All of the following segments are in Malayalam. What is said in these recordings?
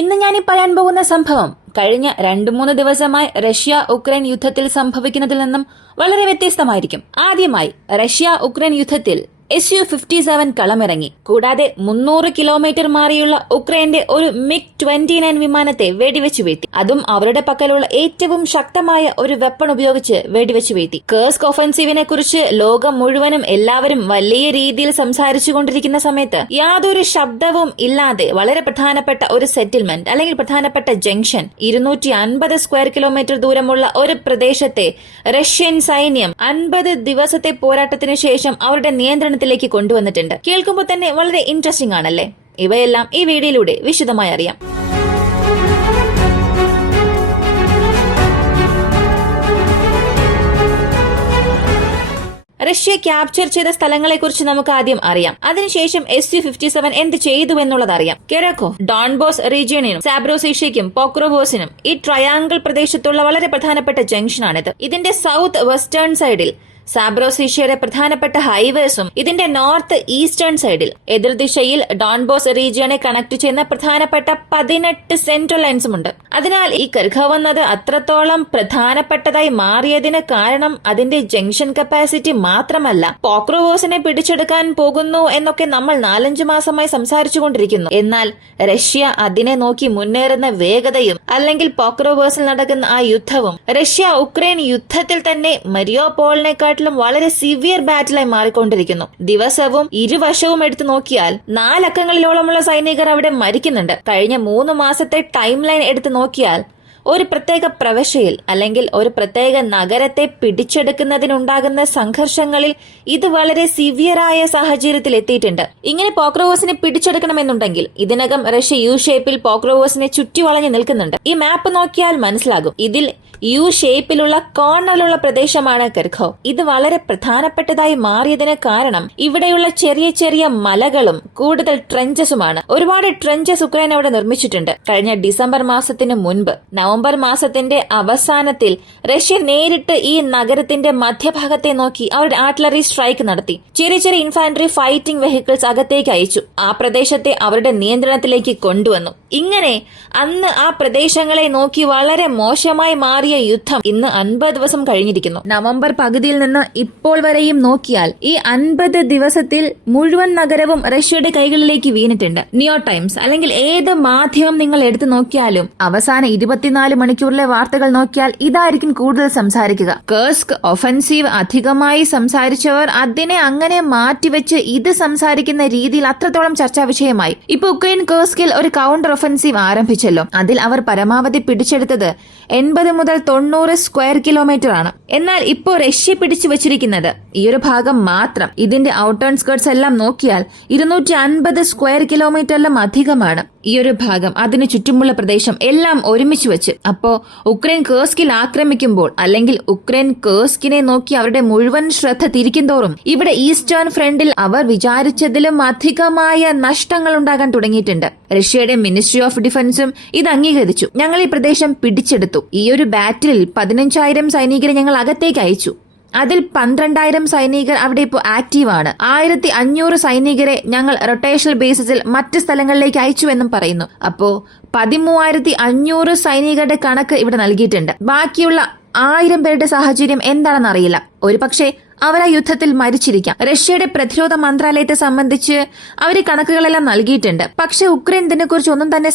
ഇന്ന് ഞാനീ പറയാൻ പോകുന്ന സംഭവം കഴിഞ്ഞ 2-3 ദിവസമായി റഷ്യ ഉക്രൈൻ യുദ്ധത്തിൽ സംഭവിക്കുന്നതിൽ നിന്നും വളരെ വ്യത്യസ്തമായിരിക്കും. ആദ്യമായി റഷ്യ ഉക്രൈൻ യുദ്ധത്തിൽ Su-57 കളമിറങ്ങി. കൂടാതെ 300 കിലോമീറ്റർ മാറിയുള്ള ഉക്രൈന്റെ ഒരു MiG-29 വിമാനത്തെ വെടിവെച്ചു വീഴ്ത്തി. അതും അവരുടെ പക്കലുള്ള ഏറ്റവും ശക്തമായ ഒരു വെപ്പൺ ഉപയോഗിച്ച് വെടിവെച്ചു വീഴ്ത്തി. കേഴ്സ്ക് ഒഫൻസീവിനെ കുറിച്ച് ലോകം മുഴുവനും എല്ലാവരും വലിയ രീതിയിൽ സംസാരിച്ചുകൊണ്ടിരിക്കുന്ന സമയത്ത് യാതൊരു ശബ്ദവും ഇല്ലാതെ വളരെ പ്രധാനപ്പെട്ട ഒരു സെറ്റിൽമെന്റ് അല്ലെങ്കിൽ പ്രധാനപ്പെട്ട ജംഗ്ഷൻ 250 സ്ക്വയർ കിലോമീറ്റർ ദൂരമുള്ള ഒരു പ്രദേശത്തെ റഷ്യൻ സൈന്യം 50 ദിവസത്തെ പോരാട്ടത്തിന് ശേഷം അവരുടെ നിയന്ത്രണത്തിലേക്ക് കൊണ്ടുവന്നിട്ടുണ്ട്. കേൾക്കുമ്പോൾ തന്നെ വളരെ ഇൻട്രസ്റ്റിംഗ് ആണല്ലേ? ഇവയെല്ലാം ഈ വീഡിയോയിലൂടെ വിശദമായി അറിയാം. റഷ്യ ക്യാപ്ചർ ചെയ്ത സ്ഥലങ്ങളെക്കുറിച്ച് നമുക്ക് ആദ്യം അറിയാം. അതിനുശേഷം Su-57 എന്ത് ചെയ്തു എന്നുള്ളത് അറിയാം. കെറക്കോ, ഡോൺബോസ് റീജിയണിനും സാബ്രോസീഷ്യയ്ക്കും പോക്രോവോസിനും ഈ ട്രയാങ്കിൾ പ്രദേശത്തുള്ള വളരെ പ്രധാനപ്പെട്ട ജംഗ്ഷനാണിത്. ഇതിന്റെ സൗത്ത് വെസ്റ്റേൺ സൈഡിൽ സാബ്രോസീഷ്യയുടെ പ്രധാനപ്പെട്ട ഹൈവേസും ഇതിന്റെ നോർത്ത് ഈസ്റ്റേൺ സൈഡിൽ എതിർദിശയിൽ ഡോൺബോസ് റീജിയനെ കണക്ട് ചെയ്യുന്ന പ്രധാനപ്പെട്ട 18 സെൻട്രൽ ലൈൻസും ഉണ്ട്. അതിനാൽ ഈ കെർഖവ് എന്നത് അത്രത്തോളം പ്രധാനപ്പെട്ടതായി മാറിയതിന് കാരണം അതിന്റെ ജംഗ്ഷൻ കപ്പാസിറ്റി മാത്രമല്ല, പോക്രോവോസിനെ പിടിച്ചെടുക്കാൻ പോകുന്നു എന്നൊക്കെ നമ്മൾ 4-5 മാസമായി സംസാരിച്ചുകൊണ്ടിരിക്കുന്നു. എന്നാൽ റഷ്യ അതിനെ നോക്കി മുന്നേറുന്ന വേഗതയും അല്ലെങ്കിൽ പോക്രോവോസിൽ നടക്കുന്ന ആ യുദ്ധവും റഷ്യ ഉക്രൈൻ യുദ്ധത്തിൽ തന്നെ മരിയോപോളിനെക്കാൾ വളരെ സിവിയർ ബാറ്റിലായി മാറിക്കൊണ്ടിരിക്കുന്നു. ദിവസവും ഇരുവശവും എടുത്തു നോക്കിയാൽ 4 അക്കങ്ങളിലോളമുള്ള സൈനികർ അവിടെ മരിക്കുന്നുണ്ട്. കഴിഞ്ഞ 3 മാസത്തെ ടൈം ലൈൻ എടുത്തു നോക്കിയാൽ ഒരു പ്രത്യേക പ്രവിശ്യയിൽ അല്ലെങ്കിൽ ഒരു പ്രത്യേക നഗരത്തെ പിടിച്ചെടുക്കുന്നതിനുണ്ടാകുന്ന സംഘർഷങ്ങളിൽ ഇത് വളരെ സിവിയറായ സാഹചര്യത്തിൽ എത്തിയിട്ടുണ്ട്. ഇങ്ങനെ പോക്രോവോസിനെ പിടിച്ചെടുക്കണമെന്നുണ്ടെങ്കിൽ ഇതിനകം റഷ്യ യു ഷേപ്പിൽ പോക്രോവോസിനെ ചുറ്റി വളഞ്ഞു നിൽക്കുന്നുണ്ട്. ഈ മാപ്പ് നോക്കിയാൽ മനസ്സിലാകും. ഇതിൽ യു ഷേപ്പിലുള്ള കോർണറിലുള്ള പ്രദേശമാണ് കെർഖോവ്. ഇത് വളരെ പ്രധാനപ്പെട്ടതായി മാറിയതിന് കാരണം ഇവിടെയുള്ള ചെറിയ ചെറിയ മലകളും കൂടുതൽ ട്രെഞ്ചസുമാണ്. ഒരുപാട് ട്രെഞ്ചസ് ഉക്രൈൻ അവിടെ നിർമ്മിച്ചിട്ടുണ്ട്. കഴിഞ്ഞ ഡിസംബർ മാസത്തിന് മുൻപ് നവംബർ മാസത്തിന്റെ അവസാനത്തിൽ റഷ്യ നേരിട്ട് ഈ നഗരത്തിന്റെ മധ്യഭാഗത്തെ നോക്കി അവരുടെ ആർട്ടിലറി സ്ട്രൈക്ക് നടത്തി. ചെറിയ ചെറിയ ഇൻഫാൻട്രി ഫൈറ്റിംഗ് വെഹിക്കിൾസ് അകത്തേക്ക് അയച്ചു. ആ പ്രദേശത്തെ അവരുടെ നിയന്ത്രണത്തിലേക്ക് കൊണ്ടുവന്നു. ഇങ്ങനെ അന്ന് ആ പ്രദേശങ്ങളെ നോക്കി വളരെ മോശമായി മാറിയ യുദ്ധം ഇന്ന് 50 ദിവസം കഴിഞ്ഞിരിക്കുന്നു. നവംബർ പകുതിയിൽ നിന്ന് ഇപ്പോൾ വരെയും നോക്കിയാൽ ഈ 50 ദിവസത്തിൽ മുഴുവൻ നഗരവും റഷ്യയുടെ കൈകളിലേക്ക് വീണിട്ടുണ്ട്. ന്യൂ ടൈംസ് അല്ലെങ്കിൽ ഏത് മാധ്യമം നിങ്ങൾ എടുത്തു നോക്കിയാലും അവസാന 24 മണിക്കൂറിലെ വാർത്തകൾ നോക്കിയാൽ ഇതായിരിക്കും കൂടുതൽ സംസാരിക്കുക. കേഴ്സ്ക് ഒഫൻസീവ് അധികമായി സംസാരിച്ചവർ അതിനെ അങ്ങനെ മാറ്റിവെച്ച് ഇത് സംസാരിക്കുന്ന രീതിയിൽ അത്രത്തോളം ചർച്ചാ വിഷയമായി. ഇപ്പൊ ഉക്രൈൻ കേഴ്സ്കിൽ ഒരു കൗണ്ടർ ഒഫൻസീവ് ആരംഭിച്ചല്ലോ. അതിൽ അവർ പരമാവധി പിടിച്ചെടുത്തത് 80 മുതൽ 90 സ്ക്വയർ കിലോമീറ്റർ ആണ്. എന്നാൽ ഇപ്പോൾ റഷ്യ പിടിച്ചു വച്ചിരിക്കുന്നത് ഈ ഒരു ഭാഗം മാത്രം. ഇതിന്റെ ഔട്ടേൺ സ്കേർട്സ് എല്ലാം നോക്കിയാൽ 250 സ്ക്വയർ കിലോമീറ്ററിലും അധികമാണ് ഈ ഒരു ഭാഗം. അതിന് ചുറ്റുമുള്ള പ്രദേശം എല്ലാം ഒരുമിച്ച് വെച്ച്. അപ്പോ ഉക്രൈൻ കേഴ്സ്കിൽ ആക്രമിക്കുമ്പോൾ അല്ലെങ്കിൽ ഉക്രൈൻ കേഴ്സ്കിനെ നോക്കി അവരുടെ മുഴുവൻ ശ്രദ്ധ തിരിക്കുന്തോറും ഇവിടെ ഈസ്റ്റേൺ ഫ്രണ്ടിൽ അവർ വിചാരിച്ചതിലും അധികമായ നഷ്ടങ്ങൾ ഉണ്ടാകാൻ തുടങ്ങിയിട്ടുണ്ട്. റഷ്യയുടെ മിനിസ്ട്രി ഓഫ് ഡിഫൻസും ഇത് അംഗീകരിച്ചു. ഞങ്ങൾ ഈ പ്രദേശം പിടിച്ചെടുത്തു. ഈ ഒരു ബാറ്റിൽ 15,000 സൈനികരെ ഞങ്ങൾ അകത്തേക്ക് അയച്ചു. അതിൽ 12,000 സൈനികർ അവിടെ ഇപ്പോൾ ആക്റ്റീവാണ്. 1,500 സൈനികരെ ഞങ്ങൾ റൊട്ടേഷണൽ ബേസിസിൽ മറ്റ് സ്ഥലങ്ങളിലേക്ക് അയച്ചു എന്നും പറയുന്നു. അപ്പോ 13,500 സൈനികരുടെ കണക്ക് ഇവിടെ നൽകിയിട്ടുണ്ട്. ബാക്കിയുള്ള 1000 പേരുടെ സാഹചര്യം എന്താണെന്ന് അറിയില്ല. ഒരുപക്ഷെ അവർ ആ യുദ്ധത്തിൽ മരിച്ചിരിക്കാം. റഷ്യയുടെ പ്രതിരോധ മന്ത്രാലയത്തെ സംബന്ധിച്ച് അവർ കണക്കുകളെല്ലാം നൽകിയിട്ടുണ്ട്. പക്ഷെ ഉക്രൈൻ ഇതിനെക്കുറിച്ച് ഒന്നും തന്നെ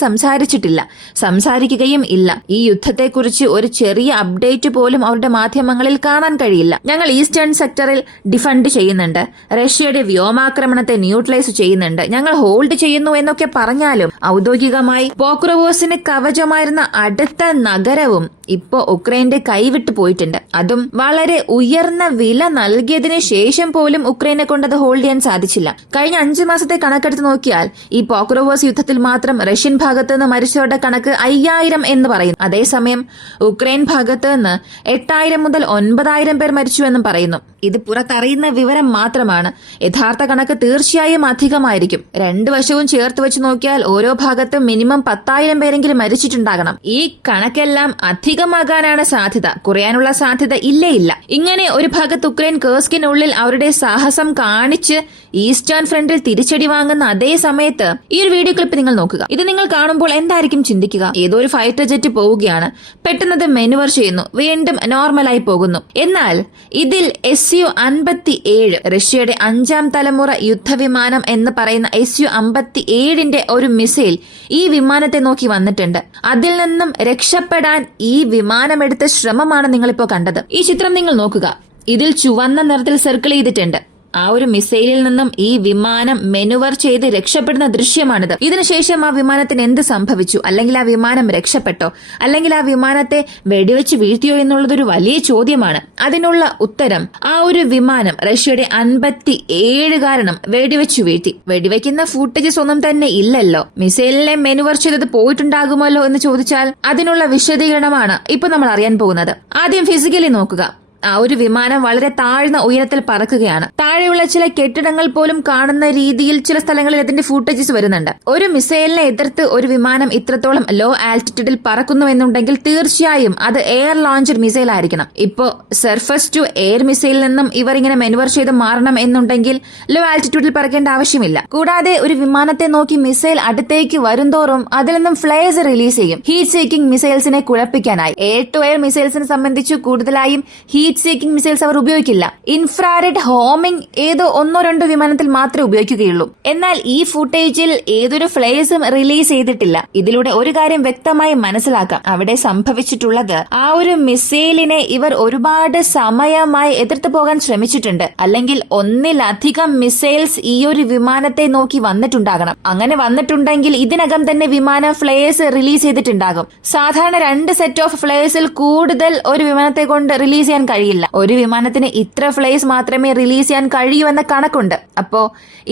സംസാരിക്കുകയും ഇല്ല. ഈ യുദ്ധത്തെക്കുറിച്ച് ഒരു ചെറിയ അപ്ഡേറ്റ് പോലും അവരുടെ മാധ്യമങ്ങളിൽ കാണാൻ കഴിയില്ല. ഞങ്ങൾ ഈസ്റ്റേൺ സെക്ടറിൽ ഡിഫൻഡ് ചെയ്യുന്നുണ്ട്, റഷ്യയുടെ വ്യോമാക്രമണത്തെ ന്യൂട്രലൈസ് ചെയ്യുന്നുണ്ട്, ഞങ്ങൾ ഹോൾഡ് ചെയ്യുന്നു എന്നൊക്കെ പറഞ്ഞാലും ഔദ്യോഗികമായി പോക്രോവോസിന് കവചമായിരുന്ന അടുത്ത നഗരവും ഇപ്പോ ഉക്രൈന്റെ കൈവിട്ടു പോയിട്ടുണ്ട്. അതും വളരെ ഉയർന്ന വില നൽകിയതിനു ശേഷം പോലും ഉക്രൈനെ കൊണ്ടത് ഹോൾഡ് ചെയ്യാൻ സാധിച്ചില്ല. കഴിഞ്ഞ 5 മാസത്തെ കണക്കെടുത്ത് നോക്കിയാൽ ഈ പോക്രോവോസ് യുദ്ധത്തിൽ മാത്രം റഷ്യൻ ഭാഗത്ത് നിന്ന് മരിച്ചവരുടെ കണക്ക് 5,000 എന്ന് പറയുന്നു. അതേസമയം ഉക്രൈൻ ഭാഗത്ത് നിന്ന് 8,000 മുതൽ 9,000 പേർ മരിച്ചു എന്നും പറയുന്നു. ഇത് പുറത്തറിയുന്ന വിവരം മാത്രമാണ്. യഥാർത്ഥ കണക്ക് തീർച്ചയായും അധികമായിരിക്കും. രണ്ടു വശവും ചേർത്ത് വെച്ച് നോക്കിയാൽ ഓരോ ഭാഗത്തും മിനിമം 10,000 പേരെങ്കിലും മരിച്ചിട്ടുണ്ടാകണം. ഈ കണക്കെല്ലാം അധികമാകാനാണ് സാധ്യത, കുറയാനുള്ള സാധ്യത ഇല്ല. ഇങ്ങനെ ഒരു ഭാഗത്ത് ഉക്രൈൻ കേർസ്കിനുള്ളിൽ അവരുടെ സാഹസം കാണിച്ച് ഈസ്റ്റേൺ ഫ്രണ്ടിൽ തിരിച്ചടി വാങ്ങുന്ന അതേ സമയത്ത് ഈ ഒരു വീഡിയോ ക്ലിപ്പ് നിങ്ങൾ നോക്കുക. ഇത് നിങ്ങൾ കാണുമ്പോൾ എന്തായിരിക്കും ചിന്തിക്കുക? ഏതോ ഒരു ഫൈറ്റർ ജെറ്റ് പോവുകയാണ്, പെട്ടെന്നത് മെനുവർ ചെയ്യുന്നു, വീണ്ടും നോർമലായി പോകുന്നു. എന്നാൽ ഇതിൽ SU-57 റഷ്യയുടെ 5ാം തലമുറ യുദ്ധവിമാനം എന്ന് പറയുന്ന SU-57ന്റെ ഒരു മിസൈൽ ഈ വിമാനത്തെ നോക്കി വന്നിട്ടുണ്ട്. അതിൽ നിന്നും രക്ഷപ്പെടാൻ ഈ വിമാനമെടുത്ത ശ്രമമാണ് നിങ്ങളിപ്പോ കണ്ടത്. ഈ ചിത്രം നിങ്ങൾ നോക്കുക. ഇതിൽ ചുവന്ന നിറത്തിൽ സർക്കിൾ ചെയ്തിട്ടുണ്ട്. ആ ഒരു മിസൈലിൽ നിന്നും ഈ വിമാനം മെനുവർ ചെയ്ത് രക്ഷപ്പെടുന്ന ദൃശ്യമാണിത്. ഇതിനുശേഷം ആ വിമാനത്തിന് എന്ത് സംഭവിച്ചു? അല്ലെങ്കിൽ ആ വിമാനം രക്ഷപ്പെട്ടോ? അല്ലെങ്കിൽ ആ വിമാനത്തെ വെടിവെച്ച് വീഴ്ത്തിയോ എന്നുള്ളതൊരു വലിയ ചോദ്യമാണ്. അതിനുള്ള ഉത്തരം, ആ ഒരു വിമാനം റഷ്യയുടെ 57 കാരണം വെടിവെച്ചു വീഴ്ത്തി. വെടിവെക്കുന്ന ഫൂട്ടേജസ് ഒന്നും തന്നെ ഇല്ലല്ലോ. മിസൈലിനെ മെനുവർ ചെയ്തത് പോയിട്ടുണ്ടാകുമല്ലോ എന്ന് ചോദിച്ചാൽ അതിനുള്ള വിശദീകരണമാണ് ഇപ്പൊ നമ്മൾ അറിയാൻ പോകുന്നത്. ആദ്യം ഫിസിക്കലി നോക്കുക. ആ ഒരു വിമാനം വളരെ താഴ്ന്ന ഉയരത്തിൽ പറക്കുകയാണ്. താഴെയുള്ള ചില കെട്ടിടങ്ങൾ പോലും കാണുന്ന രീതിയിൽ ചില സ്ഥലങ്ങളിൽ അതിന്റെ ഫൂട്ടേജസ് വരുന്നുണ്ട്. ഒരു മിസൈലിനെ എതിർത്ത് ഒരു വിമാനം ഇത്രത്തോളം ലോ ആൾട്ടിറ്റ്യൂഡിൽ പറക്കുന്നുവെന്നുണ്ടെങ്കിൽ തീർച്ചയായും അത് എയർ ലോഞ്ചർ മിസൈൽ ആയിരിക്കണം. ഇപ്പോ സർഫസ് ടു എയർ മിസൈലിൽ നിന്നും ഇവർ ഇങ്ങനെ മെനുവർ ചെയ്ത് മാറണം എന്നുണ്ടെങ്കിൽ ലോ ആൾട്ടിറ്റ്യൂഡിൽ പറക്കേണ്ട ആവശ്യമില്ല. കൂടാതെ ഒരു വിമാനത്തെ നോക്കി മിസൈൽ അടുത്തേക്ക് വരുംതോറും അതിൽ നിന്നും ഫ്ലെയർസ് റിലീസ് ചെയ്യും, ഹീറ്റ് സീക്കിംഗ് മിസൈൽസിനെ കുഴപ്പിക്കാനായി. എയർ ടു എയർ മിസൈൽസിനെ സംബന്ധിച്ച് കൂടുതലായും ഹീറ്റ് സീക്കിംഗ് മിസൈൽസ് അവർ ഉപയോഗിക്കില്ല. ഇൻഫ്രാറെഡ് ഹോമിംഗ് ഏതോ 1-2 വിമാനത്തിൽ മാത്രമേ ഉപയോഗിക്കുകയുള്ളൂ. എന്നാൽ ഈ ഫുട്ടേജിൽ ഏതൊരു ഫ്ലെയർസും റിലീസ് ചെയ്തിട്ടില്ല. ഇതിലൂടെ ഒരു കാര്യം വ്യക്തമായി മനസ്സിലാക്കാം. അവിടെ സംഭവിച്ചിട്ടുള്ളത്, ആ ഒരു മിസൈലിനെ ഇവർ ഒരുപാട് സമയമായി എതിർത്ത് പോകാൻ ശ്രമിച്ചിട്ടുണ്ട്. അല്ലെങ്കിൽ ഒന്നിലധികം മിസൈൽസ് ഈ ഒരു വിമാനത്തെ നോക്കി വന്നിട്ടുണ്ടാകണം. അങ്ങനെ വന്നിട്ടുണ്ടെങ്കിൽ ഇതിനകം തന്നെ വിമാനം ഫ്ലെയർസ് റിലീസ് ചെയ്തിട്ടുണ്ടാകും. സാധാരണ 2 സെറ്റ് ഓഫ് ഫ്ലെയർസിൽ കൂടുതൽ ഒരു വിമാനത്തെ കൊണ്ട് റിലീസ് ചെയ്യാൻ കഴിയില്ല. ഒരു വിമാനത്തിന് ഇത്ര ഫ്ലെയർസ് മാത്രമേ റിലീസ് ചെയ്യാൻ കഴിയൂ എന്ന കണക്കുണ്ട്. അപ്പോ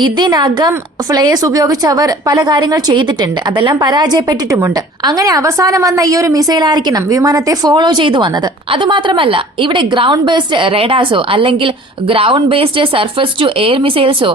ഇതിനകം ഫ്ലെയർസ് ഉപയോഗിച്ച് അവർ പല കാര്യങ്ങൾ ചെയ്തിട്ടുണ്ട്, അതെല്ലാം പരാജയപ്പെട്ടിട്ടുമുണ്ട്. അങ്ങനെ അവസാനം വന്ന ഈ ഒരു മിസൈൽ ആയിരിക്കണം വിമാനത്തെ ഫോളോ ചെയ്തു വന്നത്. അതുമാത്രമല്ല, ഇവിടെ ഗ്രൗണ്ട് ബേസ്ഡ് റേഡാർസോ അല്ലെങ്കിൽ ground based surface to air മിസൈൽസോ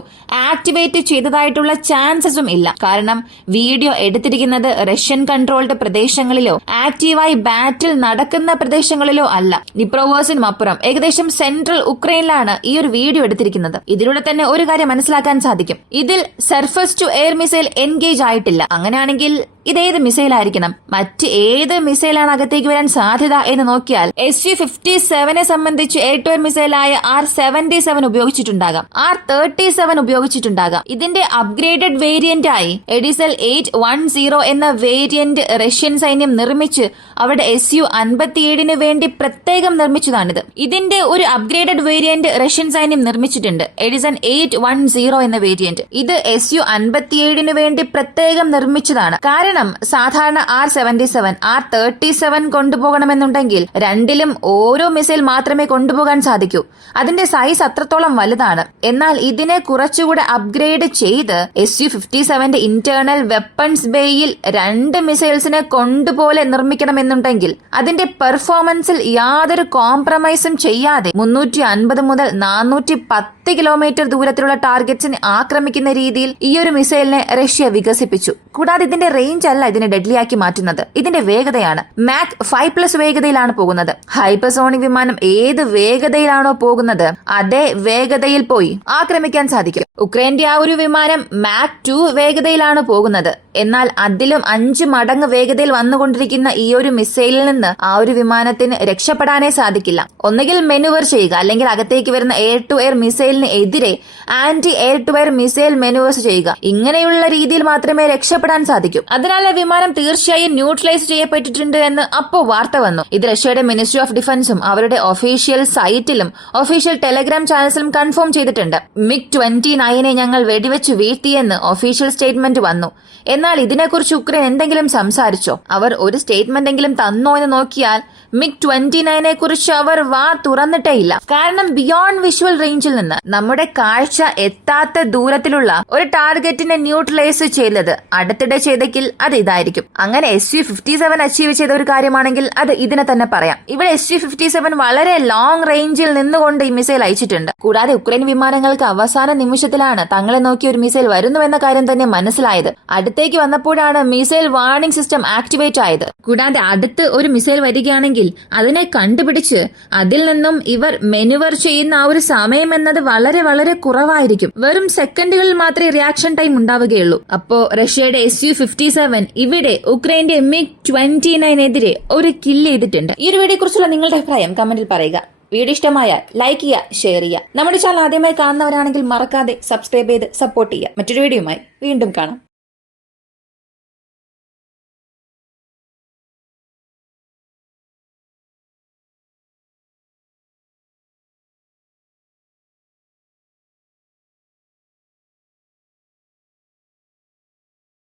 ആക്ടിവേറ്റ് ചെയ്തതായിട്ടുള്ള ചാൻസസും ഇല്ല. കാരണം വീഡിയോ എടുത്തിരിക്കുന്നത് റഷ്യൻ കൺട്രോൾഡ് പ്രദേശങ്ങളിലോ ആക്റ്റീവായി ബാറ്റിൽ നടക്കുന്ന പ്രദേശങ്ങളിലോ അല്ല. നിപ്രോവേഴ്സിനും അപ്പുറം ഏകദേശം സെൻട്രൽ ഉക്രൈനിലാണ് ഈ ഒരു വീഡിയോ എടുത്തിരിക്കുന്നത്. ഇതിലൂടെ തന്നെ ഒരു കാര്യം മനസ്സിലാക്കാൻ സാധിക്കും, ഇതിൽ surface to air missile engage ആയിട്ടില്ല. അങ്ങനെയാണെങ്കിൽ ഇതേത് മിസൈൽ ആയിരിക്കണം? മറ്റ് ഏത് മിസൈലാണ് അകത്തേക്ക് വരാൻ സാധ്യത എന്ന് നോക്കിയാൽ SU-57 സംബന്ധിച്ച് എയർ ടു എയർ മിസൈലായ R-77 ഉപയോഗിച്ചിട്ടുണ്ടാകാം, R-37 ഉപയോഗിച്ചിട്ടുണ്ടാകാം. ഇതിന്റെ അപ്ഗ്രേഡഡ് വേരിയന്റ് ആയി എഡിസൽ 810 എന്ന വേരിയന്റ് റഷ്യൻ സൈന്യം നിർമ്മിച്ച് അവിടെ SU-57 വേണ്ടി പ്രത്യേകം നിർമ്മിച്ചതാണിത്. ഇതിന്റെ ഒരു അപ്ഗ്രേഡഡ് വേരിയന്റ് റഷ്യൻ സൈന്യം നിർമ്മിച്ചിട്ടുണ്ട്, എഡിസൺ 810 എന്ന വേരിയന്റ്. ഇത് SU-57 വേണ്ടി പ്രത്യേകം നിർമ്മിച്ചതാണ്. കാരണം സാധാരണ R-77, R-37 കൊണ്ടുപോകണമെന്നുണ്ടെങ്കിൽ രണ്ടിലും ഓരോ മിസൈൽ മാത്രമേ കൊണ്ടുപോകാൻ സാധിക്കൂ. അതിന്റെ സൈസ് അത്രത്തോളം വലുതാണ്. എന്നാൽ ഇതിനെ കുറച്ചുകൂടെ അപ്ഗ്രേഡ് ചെയ്ത് SU-57 ഇന്റേണൽ വെപ്പൺസ് ബേയിൽ 2 മിസൈൽസിനെ കൊണ്ടുപോലെ നിർമ്മിക്കണമെന്നുണ്ടെങ്കിൽ അതിന്റെ പെർഫോമൻസിൽ യാതൊരു കോംപ്രമൈസും ചെയ്യാതെ 350 മുതൽ 410 കിലോമീറ്റർ ദൂരത്തിലുള്ള ടാർഗറ്റ്സിനെ ആക്രമിക്കുന്ന രീതിയിൽ ഈ ഒരു മിസൈലിനെ റഷ്യ വികസിപ്പിച്ചു. കൂടാതെ ഇതിന്റെ റേഞ്ച് അല്ല ഇതിനെ ഡെഡ്ലിയാക്കി മാറ്റുന്നത്, ഇതിന്റെ വേഗതയാണ്. മാക് 5+ വേഗതയിലാണ് പോകുന്നത്. ഹൈപ്പർസോണിക് വിമാനം ഏത് വേഗതയിലാണോ പോകുന്നത് അതേ വേഗതയിൽ പോയി ആക്രമിക്കാൻ സാധിക്കും. ഉക്രൈന്റെ ആ ഒരു വിമാനം മാക് 2 വേഗതയിലാണ് പോകുന്നത്. എന്നാൽ അതിലും 5 മടങ്ങ് വേഗതയിൽ വന്നുകൊണ്ടിരിക്കുന്ന ഈ ഒരു മിസൈലിൽ നിന്ന് ആ ഒരു വിമാനത്തിന് രക്ഷപ്പെടാനേ സാധിക്കില്ല. ഒന്നുകിൽ മെനുവർ ചെയ്യുക, അല്ലെങ്കിൽ അകത്തേക്ക് വരുന്ന എയർ ടു എയർ മിസൈലിന് എതിരെ anti air to air missile manoeuvres ചെയ്യുക. ഇങ്ങനെയുള്ള രീതിയിൽ മാത്രമേ രക്ഷപ്പെടാൻ സാധിക്കൂ. അതിനാൽ വിമാനം തീർച്ചയായും ന്യൂട്രലൈസ് ചെയ്യപ്പെട്ടിട്ടുണ്ട് എന്ന് അപ്പോൾ വാർത്ത വന്നു. ഇത് റഷ്യയുടെ മിനിസ്ട്രി ഓഫ് ഡിഫൻസും അവരുടെ ഒഫീഷ്യൽ സൈറ്റിലും ഒഫീഷ്യൽ ടെലഗ്രാം ചാനൽസിലും കൺഫേം ചെയ്തിട്ടുണ്ട്. MiG-29 ഞങ്ങൾ വെടിവെച്ച് വീഴ്ത്തിയെന്ന് ഒഫീഷ്യൽ സ്റ്റേറ്റ്മെന്റ് വന്നു. എന്നാൽ ഇതിനെക്കുറിച്ച് ഉക്രൈൻ എന്തെങ്കിലും സംസാരിച്ചോ? അവർ ഒരു സ്റ്റേറ്റ്മെന്റ് എങ്കിലും തന്നോ എന്ന് നോക്കിയാൽ MiG-29 കുറിച്ച് അവർ വാ തുറന്നിട്ടേ ഇല്ല. കാരണം ബിയോണ്ട് വിഷ്വൽ റേഞ്ചിൽ നിന്ന് നമ്മുടെ കാഴ്ച എത്താത്ത ദൂരത്തിലുള്ള ഒരു ടാർഗറ്റിനെ ന്യൂട്രലൈസ് ചെയ്തത് അടുത്തിടെ ചെയ്തെങ്കിൽ അത് ഇതായിരിക്കും. അങ്ങനെ SU-57 അച്ചീവ് ചെയ്ത ഒരു കാര്യമാണെങ്കിൽ അത് ഇതിനെ തന്നെ പറയാം. ഇവിടെ SU-57 വളരെ ലോങ് റേഞ്ചിൽ നിന്നുകൊണ്ട് ഈ മിസൈൽ അയച്ചിട്ടുണ്ട്. കൂടാതെ ഉക്രൈൻ വിമാനങ്ങൾക്ക് അവസാന നിമിഷത്തിലാണ് തങ്ങളെ നോക്കി ഒരു മിസൈൽ വരുന്നുവെന്ന കാര്യം തന്നെ മനസ്സിലായത്. അടുത്തേക്ക് വന്നപ്പോഴാണ് മിസൈൽ വാർണിംഗ് സിസ്റ്റം ആക്ടിവേറ്റ് ആയത്. കൂടാതെ അടുത്ത് ഒരു മിസൈൽ വരികയാണെങ്കിൽ അതിനെ കണ്ടുപിടിച്ച് അതിൽ നിന്നും ഇവർ മെനുവർ ചെയ്യുന്ന ആ ഒരു സമയം എന്നത് വളരെ വളരെ കുറവായിരിക്കും. വെറും സെക്കൻഡുകളിൽ മാത്രമേ റിയാക്ഷൻ ടൈം ഉണ്ടാവുകയുള്ളൂ. അപ്പോ റഷ്യയുടെ SU-57 ഇവിടെ ഉക്രൈന്റെ MiG-29 ഒരു കില്ല് ചെയ്തിട്ടുണ്ട്. ഈ ഒരു വീഡിയോയെ കുറിച്ചുള്ള നിങ്ങളുടെ അഭിപ്രായം കമന്റിൽ പറയുക. വീഡിയോ ഇഷ്ടമായാൽ ലൈക്ക് ചെയ്യുക, ഷെയർ ചെയ്യുക. നമ്മുടെ ചാനൽ ആദ്യമായി കാണുന്നവരാണെങ്കിൽ മറക്കാതെ സബ്സ്ക്രൈബ് ചെയ്ത് സപ്പോർട്ട് ചെയ്യുക. മറ്റൊരു വീഡിയോയുമായി വീണ്ടും കാണാം.